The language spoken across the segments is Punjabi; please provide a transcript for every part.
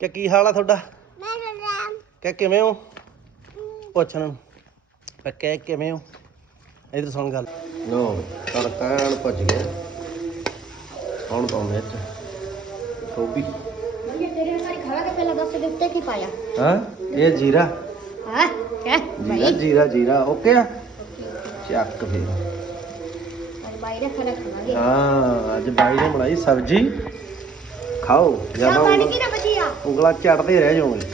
ਕਿ ਕੀ ਹਾਲ ਆ ਤੁਹਾਡਾ? ਮੈਂ ਰਾਮ ਕਿ ਕਿਵੇਂ ਹੋ? ਪੁੱਛਣ ਨੂੰ। ਕਿ ਕਿ ਕਿਵੇਂ ਹੋ? ਇਧਰ ਸੁਣ ਗੱਲ। ਲੋ ਤੜਕਾਣ ਭੱਜ ਗਿਆ। ਹੁਣ ਪਾਉਂਦੇ ਇੱਥੇ? ਗੋਭੀ। ਮੰਮੀ ਤੇਰੇ ਨਾਲ ਸਾਰੀ ਖੜਾ ਕੇ ਪਹਿਲਾਂ ਕੀ ਪਾਇਆ? ਹਾਂ? ਇਹ ਜੀਰਾ। ਹਾਂ? ਕਹ ਜੀਰਾ ਜੀਰਾ ਜੀਰਾ। ਓਕੇ ਆ? ਚੱਕ ਬਾਈ ਨੇ ਖਾਣਾ ਖਾਣਾਗੇ ਹਾਂ ਅੱਜ ਬਾਈ ਨੇ ਬਣਾਈ ਸਬਜ਼ੀ। ਖਾਓ ਜ਼ਿਆਦਾ ਪਾਣੀ ਕਿਹਨਾਂ ਉਂਗਲਾ ਝੜਦੇ ਰਹਿ ਜਾਓਗੇ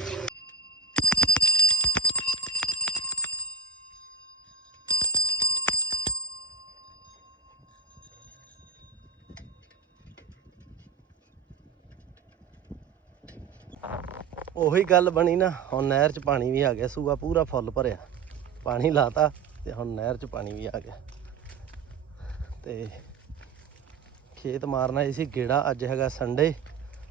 ਉਹੀ ਗੱਲ ਬਣੀ ਨਾ, ਹੁਣ ਨਹਿਰ 'ਚ ਪਾਣੀ ਵੀ ਆ ਗਿਆ, ਸੂਆ ਪੂਰਾ ਫੁੱਲ ਭਰਿਆ। ਪਾਣੀ ਲਾਤਾ ਤੇ ਹੁਣ ਨਹਿਰ 'ਚ ਪਾਣੀ ਵੀ ਆ ਗਿਆ। ਤੇ ਖੇਤ ਮਾਰਨਾ ਹੀ ਸੀ ਗੇੜਾ, ਅੱਜ ਹੈਗਾ ਸੰਡੇ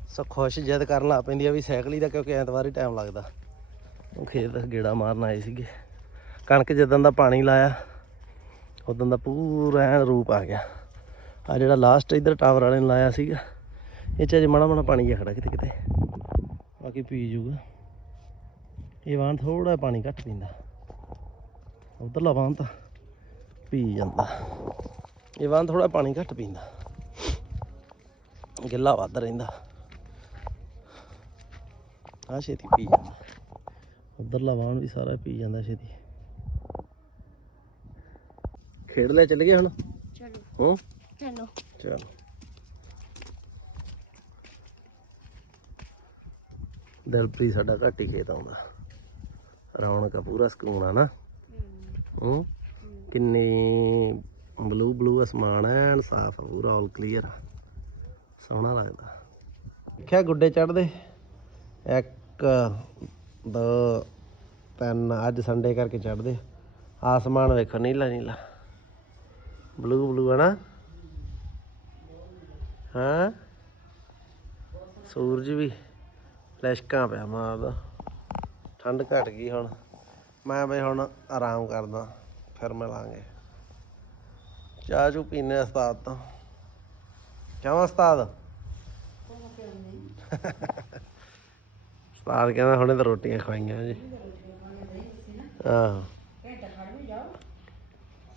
ਸੋ ਖੁਸ਼ ਜਿੱਦ ਕਰਨ ਲੱਗ ਪੈਂਦੀ ਆ ਵੀ ਸਾਈਕਲ ਹੀ ਦਾ ਕਿਉਂਕਿ ਐਤਵਾਰ ਹੀ ਟਾਈਮ ਲੱਗਦਾ। ਉਹ ਖੇਤ ਗੇੜਾ ਮਾਰਨ ਆਏ ਸੀਗੇ। ਕਣਕ ਜਦੋਂ ਦਾ ਪਾਣੀ ਲਾਇਆ, ਉਦੋਂ ਦਾ ਪੂਰਾ ਐਨ ਰੂਪ ਆ ਗਿਆ। ਆ ਜਿਹੜਾ ਲਾਸਟ ਇਧਰ ਟਾਵਰ ਵਾਲੇ ਨੇ ਲਾਇਆ ਸੀਗਾ, ਇਹ ਚ ਅਜੇ ਮਾੜਾ ਮਾੜਾ ਪਾਣੀ ਜਿਹਾ ਖੜਾ ਕਿਤੇ ਕਿਤੇ। ਬਾਕੀ ਪੀ ਜੂਗਾ। ਇਹ ਵਾਂ ਥੋੜਾ ਪਾਣੀ ਘੱਟ ਪੀਂਦਾ। ਉਧਰਲਾ ਵਾਂ ਤਾਂ ਪੀ ਜਾਂਦਾ। ਇਹ ਵਾਂ ਥੋੜਾ ਪਾਣੀ ਘੱਟ ਪੀਂਦਾ। ਗਿੱਲਾ ਵੱਧ ਰਹਿੰਦਾ। ਆ ਛੇਤੀ ਪੀ ਜਾਂਦਾ ਉਧਰਲਾ ਵਾਣ ਵੀ ਸਾਰਾ ਪੀ ਜਾਂਦਾ ਛੇਤੀ। ਖੇਡ ਲੈ ਚੱਲ ਗਏ ਹੁਣ? ਚਲੋ। ਹੋ? ਚਲੋ। ਚਲੋ। ਦਿਲਪ੍ਰੀਤ ਸਾਡਾ ਘੱਟ ਹੀ ਖੇਤ ਆਉਂਦਾ। ਰੌਣਕ ਆ ਪੂਰਾ ਸਕੂਨ ਆ ਨਾ। ਹੂੰ। ਕਿੰਨੇ ਬਲੂ ਬਲੂ ਅਸਮਾਨ ਐਨ ਸਾਫ਼ ਪੂਰਾ ਆਲ ਕਲੀਅਰ ਸੋਹਣਾ ਲੱਗਦਾ। ਦੇਖਿਆ ਗੁੱਡੇ ਚੜਦੇ ਇੱਕ ਦੋ, ਤਿੰਨ, ਅੱਜ ਸੰਡੇ ਕਰਕੇ ਚੜਦੇ ਆਸਮਾਨ ਵੇਖੋ, ਨੀਲਾ ਨੀਲਾ। ਬਲੂ ਬਲੂ ਹੈ ਨਾ? ਹਾਂ? ਸੂਰਜ ਵੀ ਲਸ਼ਕਾਂ ਪਿਆ ਮਾਰਦਾ। ਠੰਡ ਘਟ ਗਈ ਹੁਣ। ਮੈਂ ਬਈ ਹੁਣ ਆਰਾਮ ਕਰਦਾ, ਫਿਰ ਮਿਲਾਂਗੇ। ਚਾਹ ਚੂ ਪੀਨੇ ਉਸਤਾਦ ਤੋਂ। ਕਿਉਂ ਉਸਤਾਦ? ਉਸਤਾਦ ਕਹਿੰਦਾ ਹੁਣੇ ਤਾਂ ਰੋਟੀਆਂ ਖਵਾਈਆਂ ਜੀ। ਆਹੋ।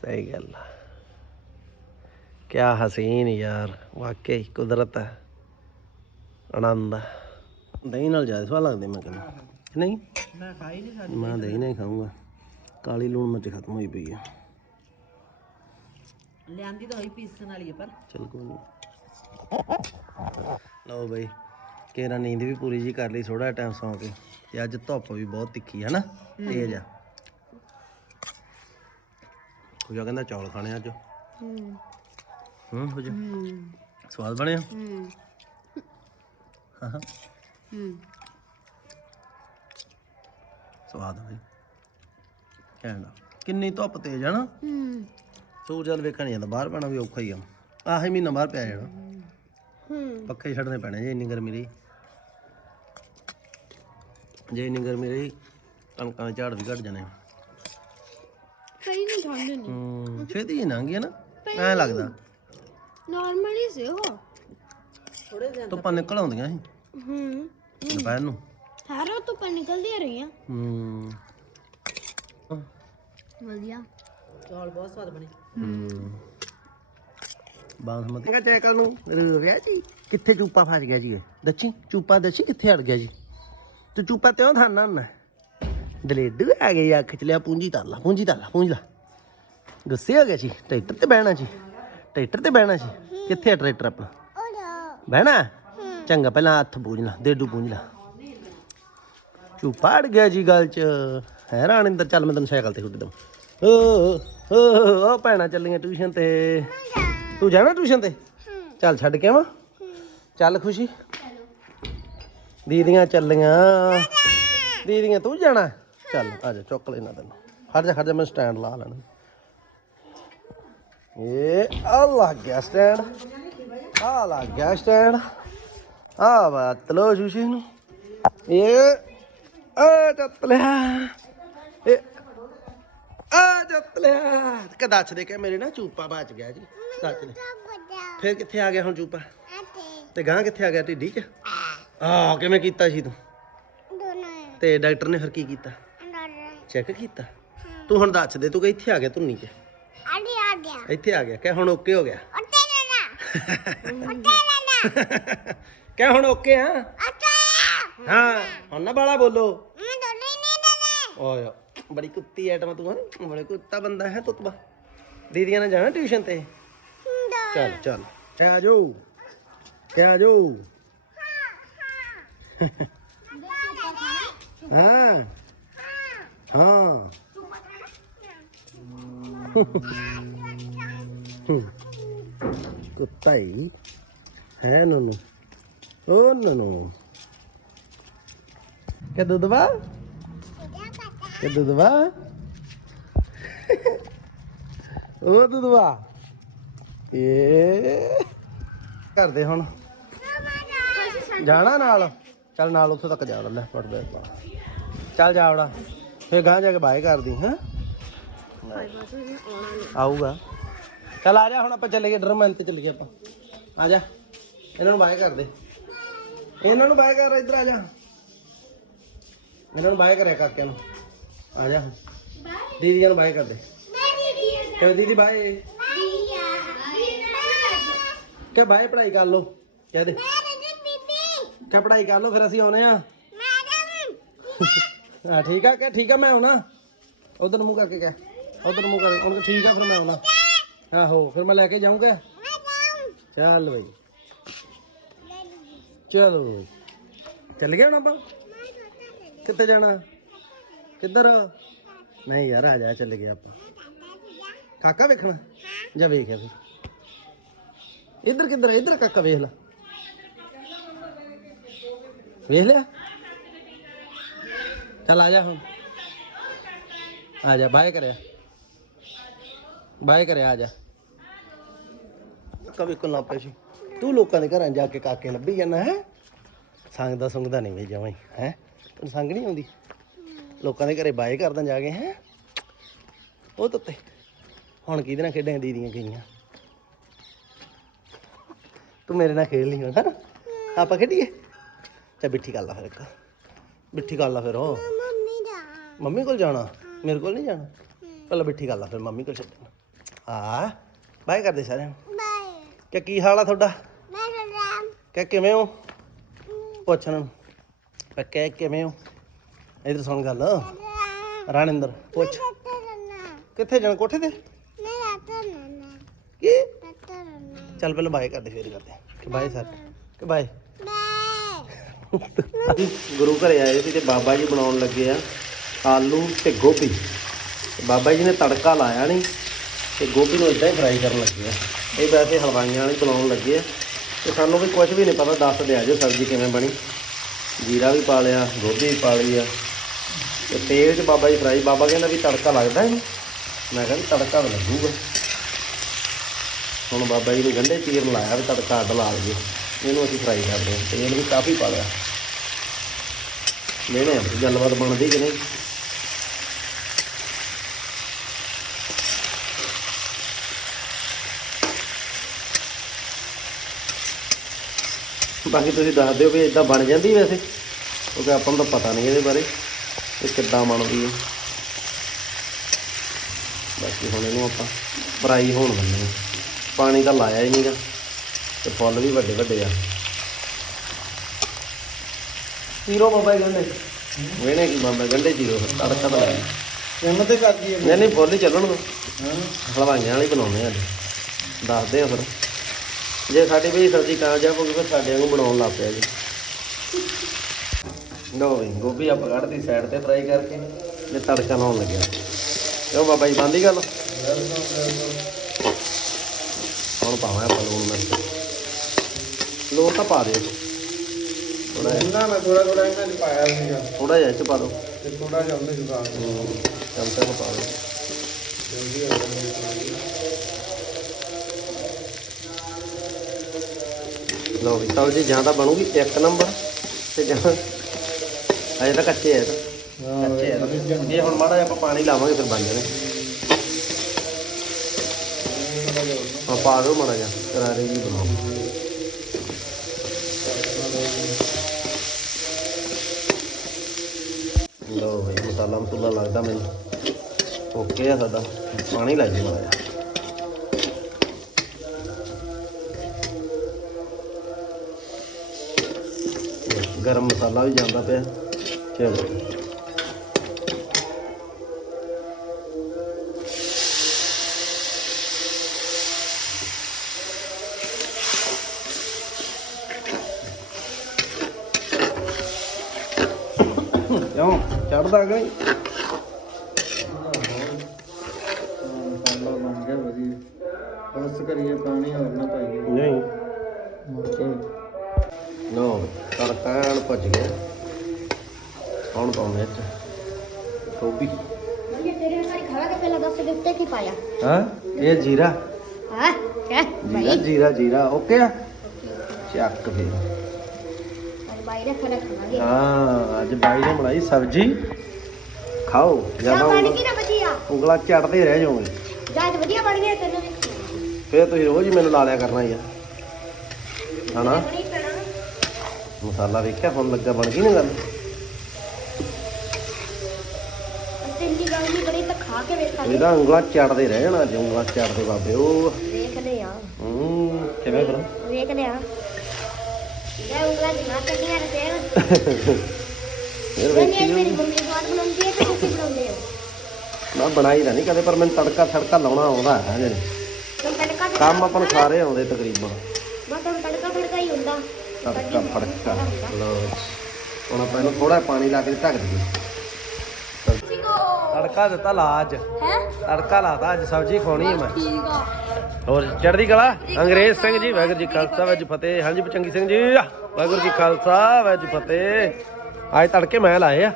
ਸਹੀ ਗੱਲ ਆ। ਕਿਆ ਹਸੀਨ ਯਾਰ ਵਾਕਈ ਕੁਦਰਤ ਹੈ ਆਨੰਦ ਦਹੀਂ ਨਾਲ ਜ਼ਿਆਦਾ ਸਵਾਦ ਲੱਗਦੇ ਮੈਂ ਕਹਿੰਦਾ। ਨਹੀਂ? ਮੈਂ ਖਾਈ ਨਹੀਂ ਸਕਦੀ ਮੈਂ ਦਹੀਂ ਨਾਲ ਹੀ ਖਾਊਂਗਾ। ਕਾਲੀ ਲੂਣ ਮਿਰਚ ਖਤਮ ਹੋਈ ਪਈ ਆ। ਲਿਆਂਦੀ ਤਾਂ ਹੋਈ ਪੀਸਣ ਵਾਲੀ ਹੈ ਪਰ। ਚਲ ਕੋਈ ਨਹੀਂ ਲਓ ਬਈ। ਕਿਸੇ ਨਾਲ ਨੀਂਦ ਵੀ ਪੂਰੀ ਜੀ ਕਰ ਲਈ ਥੋੜਾ ਟਾਈਮ ਸੌਂ ਕੇ। ਤੇ ਅੱਜ ਧੁੱਪ ਵੀ ਬਹੁਤ ਤਿੱਖੀ ਹੈ ਨਾ ਤੇਜ਼ ਆ। ਕੁਝਾ ਕਹਿੰਦਾ ਚੌਲ ਖਾਣੇ ਅੱਜ। ਹੂੰ ਹੂੰ ਕੁਝ ਸਵਾਦ ਬਣਿਆ ਹੂੰ ਹਾਂ ਹੂੰ। ਸਵਾਦ ਬਈ। ਕਹਿਣਾ ਕਿੰਨੀ ਧੁੱਪ ਤੇਜ਼ ਆ ਨਾ। ਹੂੰ ਸੂਰਜ ਵੱਲ ਵੇਖਣ ਜਾਂਦਾ ਬਾਹਰ ਪੈਣਾ ਵੀ ਔਖਾ ਹੀ ਆ। ਆਹੀ ਮਹੀਨਾ ਬਾਹਰ ਪਿਆ ਜਾਣਾ। ਹੂੰ। ਪੱਖੇ ਛੱਡਨੇ ਪੈਣੇ ਜੇ ਇੰਨੀ ਗਰਮੀ ਲਈ। ਜੇ ਇੰਨੀ ਗਰਮੀ ਰਹੀ ਕਣਕਾਂ ਦੇ ਝਾੜ ਵੀ ਘਟ ਜਾਣੇ ਕਈ ਨਹੀਂ ਠੰਡ ਨਹੀਂ। ਹੂੰ ਛੇਤੀ ਹੀ ਗਿਆ ਨਾ ਐ ਲੱਗਦਾ। ਨਾਰਮਲੀ ਸੀ ਉਹ। ਥੋੜੇ ਦਿਨ ਧੁੱਪਾਂ ਨਿਕਲ ਆਉਂਦੀਆਂ ਸੀ। ਹੂੰ। ਦੁਪਹਿਰ ਨੂੰ। ਹਰ ਰੋਜ਼ ਧੁੱਪਾਂ ਨਿਕਲਦੀਆਂ ਰਹੀਆਂ। ਹੂੰ। ਵਧੀਆ। ਚੌਲ ਬਹੁਤ ਸਵਾਦ ਬਣੇ। ਹੂੰ। ਬਾਸਮਤੀ। ਕਾ ਚੈਕਲ ਨੂੰ ਰੁਕਿਆ ਜੀ ਕਿੱਥੇ ਚੂਪਾ ਫਸ ਗਿਆ ਜੀ ਇਹ? ਦੱਚੀ ਚੂਪਾ ਕਿੱਥੇ ਅੜ ਗਿਆ ਜੀ? ਤੂੰ ਚੂਪਾ ਤਿਉਂ ਥਾਨਾ ਨਾ ਦਲੇਡੂ ਆ ਗਈ ਅੱਖ ਚ ਲਿਆ ਪੂੰਜੀ ਧਰ ਲਾ ਪੂੰਜੀ ਧਰ ਲਾ ਪੂੰਜ ਲਾ ਗੁੱਸੇ ਹੋ ਗਿਆ ਜੀ ਟਰੈਕਟਰ ਤੇ ਬਹਿਣਾ ਜੀ ਟਰੈਕਟਰ ਤੇ ਬਹਿਣਾ ਜੀ ਕਿੱਥੇ ਆ ਟਰੈਕਟਰ ਆਪਣਾ? ਬਹਿਣਾ? ਚੰਗਾ ਪਹਿਲਾਂ ਹੱਥ ਪੂੰਝ ਲਾ ਡੇਡੂ ਪੂੰਝ ਲਾ। ਚੂਪਾ ਅੜ ਗਿਆ ਜੀ ਗੱਲ ਚ। ਹੈ ਰਾਣਿੰਦਰ ਚੱਲ ਮੈਂ ਤੈਨੂੰ ਸਾਈਕਲ ਤੇ ਛੁੱਟ ਦਊਂ। ਓ ਓ ਓ ਭੈਣਾ ਚੱਲੀਆਂ ਟਿਊਸ਼ਨ ਤੇ। ਤੂੰ ਜਾਣਾ ਟਿਊਸ਼ਨ ਤੇ? ਚੱਲ ਛੱਡ ਕੇ ਆਵਾਂ। ਚੱਲ ਖੁਸ਼ੀ। ਦੀਦੀਆਂ ਚੱਲੀਆਂ। ਦੀਦੀਆਂ ਤੂੰ ਜਾਣਾ? ਚੱਲ ਆ ਜਾ ਚੁੱਕ ਲੈਣਾ ਤੈਨੂੰ। ਖੜ ਜਾ ਖੜ ਜਾ ਮੈਂ ਸਟੈਂਡ ਲਾ ਲੈਣਾ। ਇਹ ਆ ਲੱਗ ਗਿਆ ਸਟੈਂਡ। ਆ ਲੱਗ ਗਿਆ ਸਟੈਂਡ। ਆ ਬਾਤ ਲੋ ਸ਼ੂਸ਼ੀ ਨੂੰ। ਇਹ ਆ ਚੱਤ ਲਿਆ। ਇਹ ਆ ਚੱਤ ਲਿਆ। ਕਿ ਦੱਸ ਦੇ ਕੇ ਮੇਰੇ ਨਾ ਚੂਪਾ ਬਚ ਗਿਆ ਜੀ। ਦੱਸ ਦੇ। ਫਿਰ ਕਿੱਥੇ ਆ ਗਿਆ ਹੁਣ ਚੂਪਾ? ਤੇ। ਗਾਂ ਕਿੱਥੇ ਆ ਗਿਆ ਢਿੱਡੀ ਚ? ਆ ਕਿਵੇਂ ਕੀਤਾ ਸੀ ਤੂੰ? ਤੇ ਡਾਕਟਰ ਨੇ ਫਿਰ ਕੀ ਕੀਤਾ? ਚੈੱਕ ਕੀਤਾ? ਤੂੰ ਹੁਣ ਦੱਸ ਦੇ ਤੂੰ ਕਿ ਇੱਥੇ ਆ ਗਿਆ ਧੁੰਨੀ 'ਚ ਆੜੀ ਆ ਗਿਆ। ਇੱਥੇ ਆ ਗਿਆ ਕਹਿ ਹੁਣ ਓਕੇ ਹੋ ਗਿਆ। ਉੱਤੇ ਨਾ ਉੱਤੇ ਨਾ ਕਹਿ ਹੁਣ ਓਕੇ ਆ? ਉੱਤੇ ਹਾਂ ਹੁਣ ਨਾ ਬਾਲਾ ਬੋਲੋ। ਮੈਂ ਦੋਲੀ ਨਹੀਂ ਦੇਣਾ। ਓਏ ਬੜੀ ਕੁੱਤੀ ਐਟਮ ਤੂੰ ਹਾਂ? ਬੜਾ ਕੁੱਤਾ ਬੰਦਾ ਹੈ ਤੁਤਬਾ। ਦੀਦੀਆਂ ਨੇ ਜਾਣਾ ਟਿਊਸ਼ਨ ਤੇ? ਚੱਲ ਚੱਲ। ਕਹਿ ਆ ਜਾਓ ਕਹਿ ਆ ਜਾਓ ਹਾਂ ਹਾਂ ਕੁੱਤਾ ਹੀ ਹੈ ਨਨੂ ਓ ਨਨੂ ਕਿ ਦੁੱਧਵਾ ਕਿ ਦੁੱਧਵਾ ਓ ਦੁੱਧਵਾ ਏ ਕਰਦੇ ਹੁਣ ਜਾਣਾ ਨਾਲ ਚੱਲ ਨਾਲ ਉੱਥੋਂ ਤੱਕ ਜਾ ਲੈ ਫੜ ਬੈਗ ਪਾ ਚੱਲ ਜਾ ਵੜਾ। ਫੇਰ ਗਾਂ ਜਾ ਕੇ ਬਾਏ ਕਰਦੀ ਹਾਂ? ਆਊਗਾ। ਚੱਲ ਆ ਜਾ ਹੁਣ ਆਪਾਂ ਚੱਲੇ ਗਏ ਡਰਮਨ ਤੇ ਚੱਲੀਏ ਆਪਾਂ। ਆ ਜਾ। ਇਹਨਾਂ ਨੂੰ ਬਾਏ ਕਰ ਦੇ। ਇਹਨਾਂ ਨੂੰ ਬਾਏ ਕਰ ਇੱਧਰ ਆ ਜਾ। ਇਹਨਾਂ ਨੂੰ ਬਾਏ ਕਰਿਆ ਕਾਕਿਆਂ ਨੂੰ। ਆ ਜਾ। ਦੀਦੀ ਨੂੰ ਬਾਏ ਕਰ ਦੇ। ਕਿਵੇਂ ਦੀਦੀ ਬਾਏ? ਕਿ ਬਾਏ ਪੜਾਈ ਕਰ ਲੋ ਕਹਿ ਦੇ। ਕਿ ਪੜਾਈ ਕਰ ਲੋ ਫਿਰ ਅਸੀਂ ਆਉਨੇ ਆ। ਹਾਂ ਠੀਕ ਆ ਕਿ ਠੀਕ ਆ ਮੈਂ ਆਉਣਾ। ਉਧਰ ਮੂੰਹ ਕਰਕੇ ਕਹਿ ਉਧਰ ਮੂੰਹ ਕਰਕੇ ਉਹਨੂੰ ਠੀਕ ਆ ਫਿਰ ਮੈਂ ਆਉਣਾ। ਆਹੋ ਫਿਰ ਮੈਂ ਲੈ ਕੇ ਜਾਊਂਗਾ ਚੱਲ ਬਈ। ਚਲੋ। ਚੱਲ ਗਏ ਹੁਣ ਆਪਾਂ? ਕਿੱਥੇ ਜਾਣਾ? ਕਿੱਧਰ? ਨਹੀਂ ਯਾਰ ਆ ਜਾ ਚੱਲ ਗਏ ਆਪਾਂ। ਕਾਕਾ ਵੇਖਣਾ? ਜਾ ਵੇਖਿਆ ਫਿਰ। ਇੱਧਰ ਕਿੱਧਰ ਇੱਧਰ ਕਾਕਾ ਵੇਖ ਲੈ। ਵੇਖ ਲਿਆ ਚੱਲ ਆ ਜਾ ਹੁਣ ਆ ਜਾ ਬਾਏ ਕਰਿਆ ਬਾਏ ਕਰਿਆ ਆ ਜਾ ਕਵੀ ਕੋਲ ਨਾ ਪਈ ਸੀ ਤੂੰ ਲੋਕਾਂ ਦੇ ਘਰਾਂ ਜਾ ਕੇ ਕਾਕੇ ਲੱਭੀ ਜਾਂਦਾ ਹੈ ਸੰਗਦਾ ਸੁੰਗਦਾ ਨਹੀਂ ਵੇ ਜਮਾਈ ਹੈ ਤੈਨੂੰ ਸੰਗ ਨਹੀਂ ਆਉਂਦੀ ਲੋਕਾਂ ਦੇ ਘਰੇ ਬਾਏ ਕਰਦਾ ਜਾ ਕੇ ਹੈ ਉਹ ਤੱਤੇ ਹੁਣ ਕਿਹਦੇ ਨਾਲ ਖੇਡਾਂ ਦੀਦੀਆਂ ਗਈਆਂ ਤੂੰ ਮੇਰੇ ਨਾਲ ਖੇਡ ਲਈ ਹੁਣ ਆਪਾਂ ਖੇਡੀਏ ਚਾ ਬਿੱਠੀ ਕਰ ਲਾ ਫਿਰ ਇੱਕ। ਬਿੱਠੀ ਕਰ ਲਾ ਫਿਰ ਉਹ। ਮੰਮੀ ਦਾ। ਮੰਮੀ ਕੋਲ ਜਾਣਾ? ਮੇਰੇ ਕੋਲ ਨਹੀਂ ਜਾਣਾ? ਪਹਿਲਾਂ ਬਿੱਠੀ ਕਰ ਲਾ ਫਿਰ ਮੰਮੀ ਕੋਲ ਛੱਡਣਾ। ਹਾਂ ਬਾਏ ਕਰਦੇ ਸਾਰਿਆਂ ਨੂੰ। ਬਾਏ। ਕਿ ਕੀ ਹਾਲ ਆ ਤੁਹਾਡਾ? ਮੈਂ ਰਾਮ। ਕਿ ਕਿਵੇਂ ਹੋ? ਪੁੱਛ ਉਹਨਾਂ ਨੂੰ ਕਿ ਕਿਵੇਂ ਹੋ? ਇਧਰ ਸੁਣ ਗੱਲ। ਰਾਣਿੰਦਰ ਪੁੱਛ। ਕਿੱਥੇ ਜਾਣਾ? ਕੋਠੇ ਤੇ? ਮੈਂ ਰਾਤਾ ਨੰਨਾ ਕੀ? ਚੱਲ ਪਹਿਲਾਂ ਬਾਏ ਕਰਦੇ ਫਿਰ ਕਰਦੇ। ਕਿ ਬਾਏ ਸਰ। ਕਿ ਬਾਏ। ਗੁਰੂ ਘਰੇ ਆਏ ਸੀ ਤੇ ਬਾਬਾ ਜੀ ਬਣਾਉਣ ਲੱਗੇ ਆ ਆਲੂ ਤੇ ਗੋਭੀ। ਬਾਬਾ ਜੀ ਨੇ ਤੜਕਾ ਲਾਇਆ ਨਹੀਂ ਤੇ ਗੋਭੀ ਨੂੰ ਇਦਾਂ ਹੀ ਫਰਾਈ ਕਰਨ ਲੱਗੇ ਆ। ਇਹ ਵੈਸੇ ਹਲਵਾਈਆਂ ਵਾਲੀ ਬਣਾਉਣ ਲੱਗੇ ਆ। ਤੇ ਸਾਨੂੰ ਵੀ ਕੁਝ ਵੀ ਨਹੀਂ ਪਤਾ, ਦੱਸ ਦਿਆ ਜੋ ਸਬਜ਼ੀ ਕਿਵੇਂ ਬਣੀ। ਜੀਰਾ ਵੀ ਪਾ ਲਿਆ, ਗੋਭੀ ਵੀ ਪਾ ਲਈ ਆ। ਤੇ ਤੇਲ 'ਚ ਬਾਬਾ ਜੀ ਫਰਾਈ ਬਾਬਾ ਕਹਿੰਦਾ ਵੀ ਤੜਕਾ ਲੱਗਦਾ ਇਹਨੂੰ ਮੈਂ ਕਿਹਾ ਤੜਕਾ ਤਾਂ ਲੱਗੂਗਾ। ਹੁਣ ਬਾਬਾ ਜੀ ਨੇ ਗੰਢੇ ਚੀਰਨ ਲਾਇਆ ਵੀ ਤੜਕਾ ਅੱਡ ਲਾ ਲਈਏ। ਇਹਨੂੰ ਅਸੀਂ ਫਰਾਈ ਕਰਦੇ ਹਾਂ। ਤੇਲ ਵੀ ਕਾਫੀ ਪਾ ਲਿਆ। ਲੈਣੇ ਆ, ਗੱਲਬਾਤ ਬਣਦੀ ਕਿ ਨਹੀਂ? ਬਾਕੀ ਤੁਸੀਂ ਦੱਸ ਦਿਓ ਵੀ ਇਦਾਂ ਬਣ ਜਾਂਦੀ ਵੈਸੇ? ਕਿਉਂਕਿ ਆਪਾਂ ਨੂੰ ਤਾਂ ਪਤਾ ਨਹੀਂ ਇਹਦੇ ਬਾਰੇ ਇਹ ਕਿੱਦਾਂ ਬਣਦੀ ਹੈ। ਬਾਕੀ ਹੁਣ ਇਹਨੂੰ ਆਪਾਂ ਫਰਾਈ ਹੋਣ ਦਿੰਦੇ ਹਾਂ। ਪਾਣੀ ਤਾਂ ਲਾਇਆ ਹੀ ਨਹੀਂਗਾ ਤੇ ਫੁੱਲ ਵੀ ਵੱਡੇ ਵੱਡੇ ਆ। ਜ਼ੀਰੋ ਬਾਬਾ ਜੀ ਗੰਡੇ ਵੇਣੇ ਕੀ ਬਾਬਾ ਗੰਡੇ ਜ਼ੀਰੋ ਤੜਕਾ ਤਾਂ ਲਾਇਆ ਸਿਮ ਤੇ ਕਰ ਦਈਏ। ਨਹੀਂ ਨਹੀਂ ਫੁੱਲ ਹੀ ਚੱਲਣ ਦੋ। ਹਲਵਾਈਆਂ ਵਾਲੀ ਬਣਾਉਂਦੇ ਆ ਦੱਸਦੇ ਆ ਫਿਰ। ਜੇ ਸਾਡੀ ਵੀ ਸਬਜ਼ੀ ਕਾਮਯਾਬ ਹੋ ਗਈ ਫਿਰ ਸਾਡੇ ਵਾਂਗੂ ਬਣਾਉਣ ਲੱਗ ਪਿਆ ਜੀ। ਲਓ ਵੀ ਗੋਭੀ ਆਪਾਂ ਕੱਢਦੀ ਸਾਈਡ ਤੇ ਫਰਾਈ ਕਰਕੇ ਤੇ ਤੜਕਾ ਲਾਉਣ ਲੱਗਿਆ। ਕਿਉਂ ਬਾਬਾ ਜੀ ਬੰਦੀ ਗੱਲ ਹੁਣ ਪਾਵਾਂ ਆਪਾਂ ਲੂਣ ਮਿਰਚ। ਲੂਣ ਤਾਂ ਪਾ ਦਿਓ ਥੋੜਾ ਜਿਹਾ। ਇਹਨਾਂ ਮੈਂ ਥੋੜਾ ਥੋੜਾ ਇਹਨਾਂ ਚ ਪਾਇਆ ਸੀਗਾ। ਥੋੜਾ ਜਿਹਾ ਇਹ ਚ ਪਾ ਦਿਓ ਤੇ ਥੋੜਾ ਜਿਹਾ ਉਹਨੇ ਜੁਗਾ ਚਮਚਾ ਨੂੰ ਪਾ ਦਿਓ ਜਲਦੀ ਹੋ ਜਾਂਦੀ ਲਓ ਵੀ ਸਬਜ਼ੀ ਜਾਂ ਤਾਂ ਬਣੂਗੀ ਇੱਕ ਨੰਬਰ ਤੇ ਜਾਂ ਅਜੇ ਤਾਂ ਕੱਚੇ ਇਹ ਤਾਂ। ਕੱਚੇ ਇਹ ਇਹ ਹੁਣ ਮਾੜਾ ਜਿਹਾ ਆਪਾਂ ਪਾਣੀ ਲਾਵਾਂਗੇ ਫਿਰ ਬਣ ਜਾਣੇ। ਆ ਪਾ ਦਿਓ ਮਾੜਾ ਜਿਹਾ ਕਰਾਰੇ ਜੀ ਬਣਾਓ। ਮਸਾਲਾ ਮਸੂਲਾ ਲੱਗਦਾ ਮੈਨੂੰ। ਓਕੇ ਆ ਸਾਡਾ। ਪਾਣੀ ਲੈ ਜੀ ਮਾੜਾ ਗਰਮ ਮਸਾਲਾ ਵੀ ਜਾਂਦਾ ਪਿਆ। ਚਲੋ। ਕਿਉਂ ਚੜਦਾ ਗਈ ਮਸਾਲਾ ਬਣ ਗਿਆ ਵਧੀਆ ਬਸ ਕਰੀਏ ਪਾਣੀ ਹੋਰ ਨਾ ਪਾਈਏ ਨਹੀਂ ਮੁੱਕ ਨੋ ਤੜਕਾ ਐਨ ਭੱਜ ਗਿਆ ਹੁਣ ਪਾਉਂਦੇ ਇੱਥੇ ਗੋਭੀ ये तेरे सारी खाना के पहले दस लिफ्टे की पाया ਹਾਂ ਇਹ ਜੀਰਾ हाँ क्या ਜੀਰਾ ਜੀਰਾ ਜੀਰਾ ਓਕੇ ਆ ਚੱਕ ਫੇਰ ਅੱਜ ਬਾਈ ਨੇ ਬਣਾਈ ਸਬਜ਼ੀ। ਖਾਓ ਜ਼ਿਆਦਾ ਬਣ ਗਈ ਨਾ ਵਧੀਆ। ਉਂਗਲਾ ਚੜਦੇ ਰਹਿ ਜਾਓਗੇ। ਜਦ ਵਧੀਆ ਬਣ ਗਈ ਤੈਨੂੰ ਫੇਰ ਤੁਸੀਂ ਰੋਜ਼ ਮੈਨੂੰ ਲਾ ਲਿਆ ਕਰਨਾ ਯਾਰ ਹਨਾ? ਮਸਾਲਾ ਵੇਖਿਆ ਹੁਣ ਲੱਗਾ ਬਣ ਗਈ ਨਾ ਗੱਲ। ਇਹਦਾ ਉਂਗਲਾ ਚੜਦੇ ਰਹਿ ਜਾਣਾ ਜੇ ਉਂਗਲਾ ਚੜਦੇ ਬਾਬੇ ਉਹ। ਵੇਖਦੇ ਆ ਹੂੰ ਕਿਵੇਂ ਫਿਰ? ਵੇਖਦੇ ਆ यार ये उंगला दिमाग करनी है तेरे ਫਿਰ मेरी ਵੇਖੀ मेरी मम्मी स्वाद बनाती है तो कैसे बनाते हो ਨਾ ਬਣਾਈ ਤਾਂ ਨਹੀਂ ਕਦੇ ਪਰ ਮੈਨੂੰ ਤੜਕਾ ਛੜਕਾ ਲਾਉਣਾ ਆਉਂਦਾ ਹੈ ਜਿਹੜੇ तुम तड़का तो ਕੰਮ ਆਪਾਂ ਨੂੰ ਸਾਰੇ ਆਉਂਦੇ ਤਕਰੀਬਨ बस हम तड़का फड़का ही ਹੁੰਦਾ ਤੜਕਾ ਫੜਕਾ ਲਓ ਜੀ। ਹੁਣ ਆਪਾਂ ਇਹਨੂੰ ਥੋੜਾ ਪਾਣੀ ਲਾ ਕੇ ਢੱਕ ਦਈਏ ਤੜਕਾ ਦਿੱਤਾ ਲਾ ਅੱਜ ਹੈ ਤੜਕਾ ਲਾਤਾ ਅੱਜ ਸਬਜ਼ੀ ਖਾਣੀ ਹੈ ਮੈਂ। ਠੀਕ ਆ। ਹੋਰ ਚੜ੍ਹਦੀ ਕਲਾ? ਅੰਗਰੇਜ਼ ਸਿੰਘ ਜੀ ਵਾਹਿਗੁਰੂ ਜੀ ਖਾਲਸਾ ਵਾਹਿਗੁਰੂ ਜੀ ਫਤਿਹ। ਹਾਂਜੀ ਬਚੰਗੀ ਸਿੰਘ ਜੀ ਵਾਹਿਗੁਰੂ ਜੀ ਖਾਲਸਾ ਵਾਹਿਗੁਰੂ ਜੀ ਫਤਿਹ। ਅੱਜ ਤੜਕੇ ਮੈਂ ਲਾਏ ਆ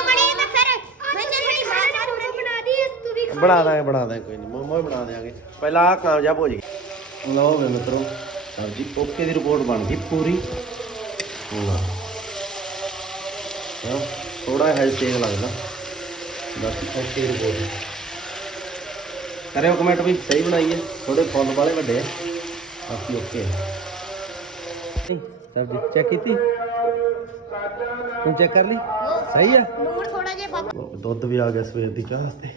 ਬਣੇ ਤਾਂ ਫਿਰ। ਮੈਂ ਤੇਰੀ ਮਾਂ ਨੂੰ ਬਣਾ ਦੀ ਤੂੰ ਵੀ ਖਾ ਬਣਾ ਦਾਂਗੇ ਬਣਾ ਦਾਂਗੇ ਕੋਈ ਨਹੀਂ। ਮੋਮੋ ਬਣਾ ਦੇਾਂਗੇ ਪਹਿਲਾਂ ਆ ਕਾਮਯਾਬ ਹੋ ਜੀ ਲਓ ਵੇ ਮਿੱਤਰੋ ਸਬਜ਼ੀ ਓਕੇ ਦੀ ਰਿਪੋਰਟ ਬਣ ਗਈ ਪੂਰੀ। ਹਾਂ। ਥੋੜਾ ਹੈ ਤੇਜ਼ ਲੱਗਦਾ। ਬਾਕੀ ਓਕੇ ਰਿਪੋਰਟ ਕਰਿਓ ਕਮੈਂਟ ਵੀ ਸਹੀ ਬਣਾਈ ਹੈ। ਥੋੜੇ ਫੁੱਲ ਵਾਲੇ ਵੱਡੇ ਆ। ਬਾਕੀ ਓਕੇ ਸਬਜ਼ੀ ਚੈੱਕ ਕੀਤੀ? ਤੂੰ ਚੈੱਕ ਕਰ ਲਈ? ਸਹੀ ਆ ਨੂਰ ਥੋੜਾ ਜਿਹਾ ਪਾ ਦੁੱਧ ਵੀ ਆ ਗਿਆ ਸਵੇਰ ਦੀ ਚਾਹ ਵਾਸਤੇ।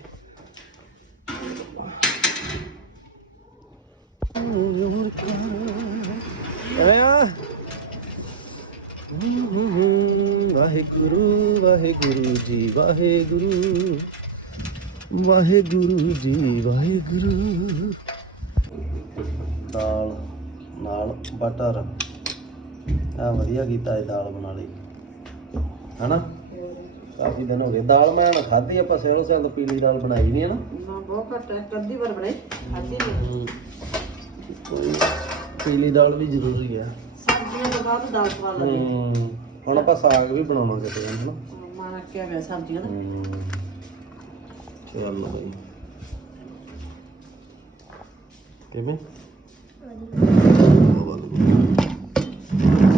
ਅਰੇ ਵਾਹਿਗੁਰੂ ਵਾਹਿਗੁਰੂ ਜੀ ਵਾਹਿਗੁਰੂ। ਵਾਹਿਗੁਰੂ ਜੀ ਵਾਹਿਗੁਰੂ। ਦਾਲ ਨਾਲ ਬਟਰ ਆ ਵਧੀਆ ਕੀਤਾ ਇਹ ਦਾਲ ਬਣਾ ਲਈ। ਹਨਾ? ਕਾਫੀ ਦਿਨ ਹੋ ਗਏ। ਦਾਲ ਮੈਂ ਨਾ ਖਾਧੀ ਆਪਾਂ ਸੇਰੋ ਸੇਲ ਤੋਂ ਪੀਲੀ ਦਾਲ ਬਣਾਈ ਨਹੀਂ ਹਨਾ ਨਾ। ਬਹੁਤ ਘੱਟ ਹੈ। ਕਦੀ ਵਾਰ ਬਣਾਈ। ਖਾਧੀ ਨਹੀਂ। ਪੀਲੀ ਦਾਲ ਵੀ ਜ਼ਰੂਰੀ ਆ ਸਬਜ਼ੀਆਂ ਤੋਂ ਬਾਅਦ ਦਾਲ ਸਵਾਦ ਲੱਗਦੀ ਹੂੰ। ਹੁਣ ਆਪਾਂ ਸਾਗ ਵੀ ਬਣਾਵਾਂਗੇ ਤੇ ਹਨਾ? ਮੰਮਾ ਰੱਖਿਆ ਹੋਇਆ ਸਬਜ਼ੀਆਂ ਦਾ ਹਮ। ਚੱਲ ਬਈ। ਕਿਵੇਂ? ਬਹੁਤ ਵਧੀਆ।